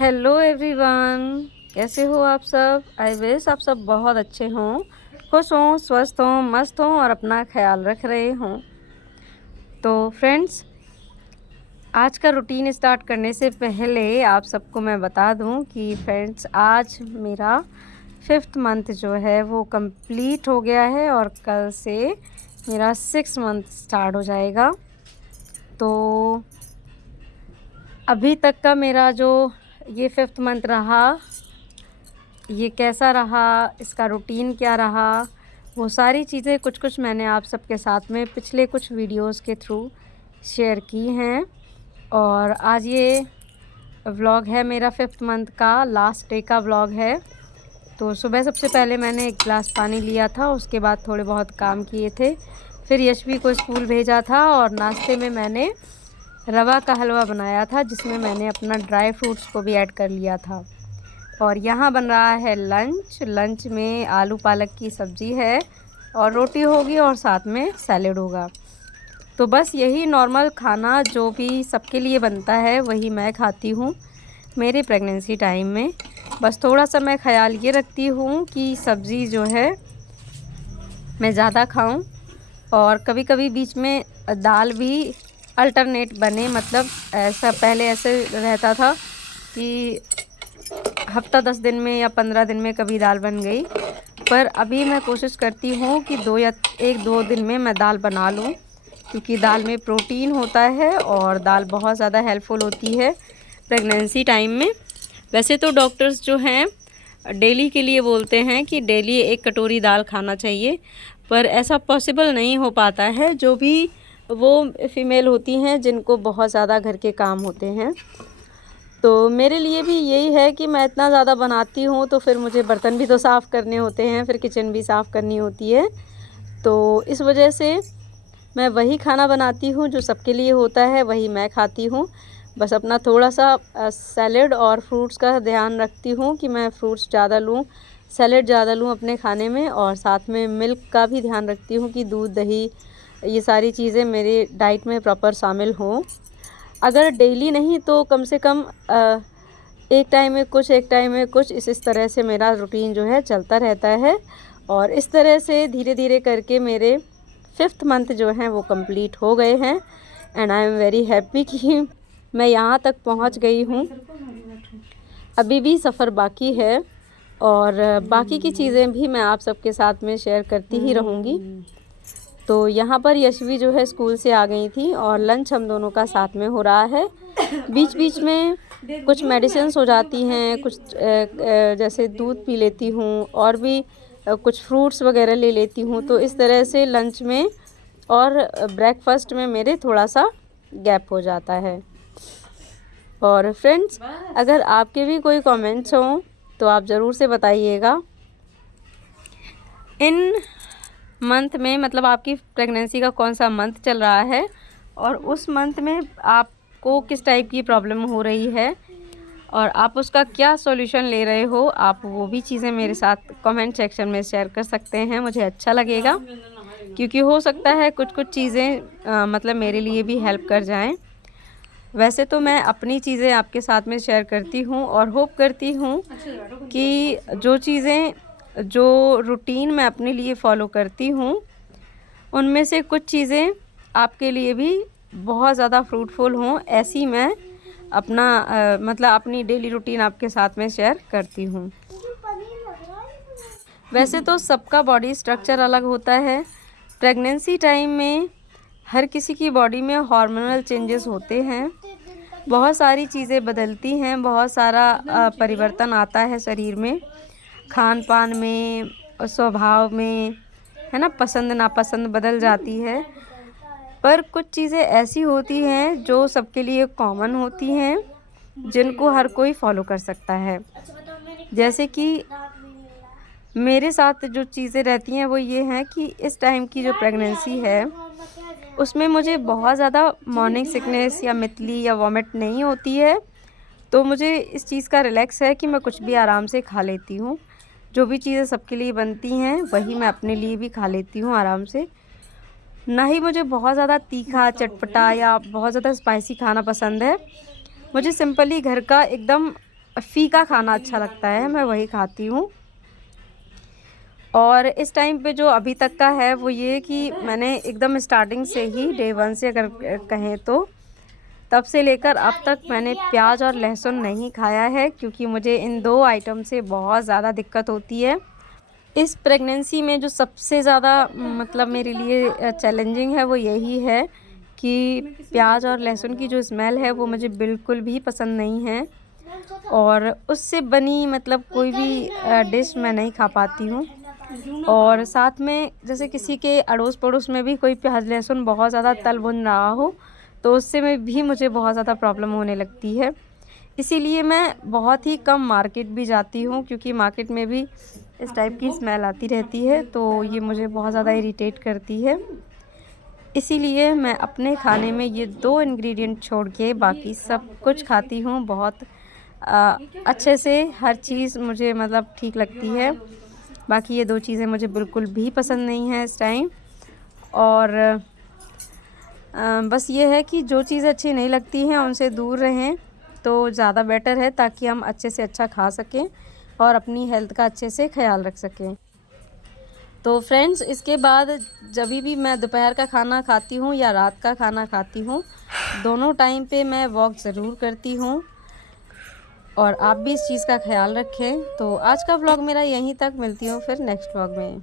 Hello everyone, कैसे हो आप सब। आई विश आप सब बहुत अच्छे हों, खुश हों, स्वस्थ हों, मस्त हों और अपना ख्याल रख रहे हों। तो फ्रेंड्स, आज का रूटीन स्टार्ट करने से पहले आप सबको मैं बता दूं कि फ्रेंड्स आज मेरा 5th मंथ जो है वो कंप्लीट हो गया है और कल से मेरा 6th मंथ स्टार्ट हो जाएगा। तो अभी तक का मेरा जो ये 5th मंथ रहा, ये कैसा रहा, इसका रूटीन क्या रहा, वो सारी चीज़ें कुछ कुछ मैंने आप सबके साथ में पिछले कुछ वीडियोस के थ्रू शेयर की हैं। और आज ये व्लॉग है मेरा 5th मंथ का लास्ट डे का व्लॉग है। तो सुबह सबसे पहले मैंने एक गिलास पानी लिया था, उसके बाद थोड़े बहुत काम किए थे, फिर यशवी को स्कूल भेजा था और नाश्ते में मैंने रवा का हलवा बनाया था जिसमें मैंने अपना ड्राई फ्रूट्स को भी ऐड कर लिया था। और यहाँ बन रहा है लंच में आलू पालक की सब्ज़ी है और रोटी होगी और साथ में सैलेड होगा। तो बस यही नॉर्मल खाना जो भी सबके लिए बनता है वही मैं खाती हूँ मेरे प्रेगनेंसी टाइम में। बस थोड़ा सा मैं ख्याल ये रखती हूँ कि सब्ज़ी जो है मैं ज़्यादा खाऊं और कभी कभी बीच में दाल भी अल्टरनेट बने। मतलब ऐसा पहले ऐसे रहता था कि हफ्ता 10 दिन में या 15 दिन में कभी दाल बन गई, पर अभी मैं कोशिश करती हूँ कि 1-2 दिन में मैं दाल बना लूँ, क्योंकि दाल में प्रोटीन होता है और दाल बहुत ज़्यादा हेल्पफुल होती है प्रेगनेंसी टाइम में। वैसे तो डॉक्टर्स जो हैं डेली के लिए बोलते हैं कि डेली 1 कटोरी दाल खाना चाहिए, पर ऐसा पॉसिबल नहीं हो पाता है। जो भी वो फीमेल होती हैं जिनको बहुत ज़्यादा घर के काम होते हैं, तो मेरे लिए भी यही है कि मैं इतना ज़्यादा बनाती हूँ तो फिर मुझे बर्तन भी तो साफ़ करने होते हैं, फिर किचन भी साफ़ करनी होती है। तो इस वजह से मैं वही खाना बनाती हूँ जो सबके लिए होता है, वही मैं खाती हूँ। बस अपना थोड़ा सा सैलेड और फ्रूट्स का ध्यान रखती हूँ कि मैं फ्रूट्स ज़्यादा लूँ, सैलेड ज़्यादा लूँ अपने खाने में, और साथ में मिल्क का भी ध्यान रखती हूँ कि दूध दही ये सारी चीज़ें मेरे डाइट में प्रॉपर शामिल हों। अगर डेली नहीं तो कम से कम एक टाइम में कुछ, एक टाइम में कुछ, इस तरह से मेरा रूटीन जो है चलता रहता है। और इस तरह से धीरे धीरे करके मेरे 5th मंथ जो हैं वो कंप्लीट हो गए हैं and I am very happy कि मैं यहाँ तक पहुँच गई हूँ। अभी भी सफ़र बाकी है और बाकी की चीज़ें भी मैं आप सबके साथ में शेयर करती ही रहूँगी। तो यहाँ पर यशवी जो है स्कूल से आ गई थी और लंच हम दोनों का साथ में हो रहा है। बीच बीच में कुछ मेडिसिन्स हो जाती हैं, कुछ जैसे दूध पी लेती हूँ और भी कुछ फ्रूट्स वगैरह ले लेती हूँ। तो इस तरह से लंच में और ब्रेकफास्ट में मेरे थोड़ा सा गैप हो जाता है। और फ्रेंड्स, अगर आपके भी कोई कमेंट्स हों तो आप ज़रूर से बताइएगा। इन मंथ में मतलब आपकी प्रेगनेंसी का कौन सा मंथ चल रहा है और उस मंथ में आपको किस टाइप की प्रॉब्लम हो रही है और आप उसका क्या सॉल्यूशन ले रहे हो, आप वो भी चीज़ें मेरे साथ कमेंट सेक्शन में शेयर कर सकते हैं। मुझे अच्छा लगेगा, क्योंकि हो सकता है कुछ कुछ चीज़ें मतलब मेरे लिए भी हेल्प कर जाएं। वैसे तो मैं अपनी चीज़ें आपके साथ में शेयर करती हूँ और होप करती हूँ कि जो चीज़ें, जो रूटीन मैं अपने लिए फ़ॉलो करती हूँ, उनमें से कुछ चीज़ें आपके लिए भी बहुत ज़्यादा फ्रूटफुल हों, ऐसी मैं अपना मतलब अपनी डेली रूटीन आपके साथ में शेयर करती हूँ। वैसे तो सबका बॉडी स्ट्रक्चर अलग होता है। प्रेगनेंसी टाइम में हर किसी की बॉडी में हार्मोनल चेंजेस होते हैं, बहुत सारी चीज़ें बदलती हैं, बहुत सारा परिवर्तन आता है शरीर में, खान पान में, स्वभाव में, है ना, पसंद नापसंद बदल जाती है। पर कुछ चीज़ें ऐसी होती हैं जो सबके लिए कॉमन होती हैं, जिनको हर कोई फॉलो कर सकता है। जैसे कि मेरे साथ जो चीज़ें रहती हैं वो ये हैं कि इस टाइम की जो प्रेगनेंसी है उसमें मुझे बहुत ज़्यादा मॉर्निंग सिकनेस या मितली या वॉमिट नहीं होती है। तो मुझे इस चीज़ का रिलैक्स है कि मैं कुछ भी आराम से खा लेती हूँ। जो भी चीज़ें सबके लिए बनती हैं वही मैं अपने लिए भी खा लेती हूँ आराम से। ना ही मुझे बहुत ज़्यादा तीखा, चटपटा या बहुत ज़्यादा स्पाइसी खाना पसंद है। मुझे सिंपली घर का एकदम फीका खाना अच्छा लगता है, मैं वही खाती हूँ। और इस टाइम पे जो अभी तक का है वो ये कि मैंने एकदम स्टार्टिंग से ही डे 1 से अगर कहें तो तब से लेकर अब तक मैंने प्याज और लहसुन नहीं खाया है, क्योंकि मुझे इन 2 आइटम से बहुत ज़्यादा दिक्कत होती है। इस प्रेगनेंसी में जो सबसे ज़्यादा मतलब मेरे लिए चैलेंजिंग है वो यही है कि प्याज और लहसुन की जो स्मेल है वो मुझे बिल्कुल भी पसंद नहीं है, और उससे बनी मतलब कोई भी डिश मैं नहीं खा पाती हूँ। और साथ में जैसे किसी के अड़ोस पड़ोस में भी कोई प्याज लहसुन बहुत ज़्यादा तल भुन रहा हो तो उससे में भी मुझे बहुत ज़्यादा प्रॉब्लम होने लगती है। इसीलिए मैं बहुत ही कम मार्केट भी जाती हूँ, क्योंकि मार्केट में भी इस टाइप की स्मेल आती रहती है, तो ये मुझे बहुत ज़्यादा इरिटेट करती है। इसीलिए मैं अपने खाने में ये 2 इंग्रेडिएंट छोड़ के बाकी सब कुछ खाती हूँ। बहुत अच्छे से हर चीज़ मुझे मतलब ठीक लगती है। बाकी ये 2 चीज़ें मुझे बिल्कुल भी पसंद नहीं है इस टाइम। और बस ये है कि जो चीज़ें अच्छी नहीं लगती हैं उनसे दूर रहें तो ज़्यादा बेटर है, ताकि हम अच्छे से अच्छा खा सकें और अपनी हेल्थ का अच्छे से ख़्याल रख सकें। तो फ्रेंड्स, इसके बाद जब भी मैं दोपहर का खाना खाती हूँ या रात का खाना खाती हूँ, दोनों टाइम पे मैं वॉक ज़रूर करती हूँ, और आप भी इस चीज़ का ख़्याल रखें। तो आज का व्लॉग मेरा यहीं तक, मिलती हूँ फिर नेक्स्ट व्लॉग में।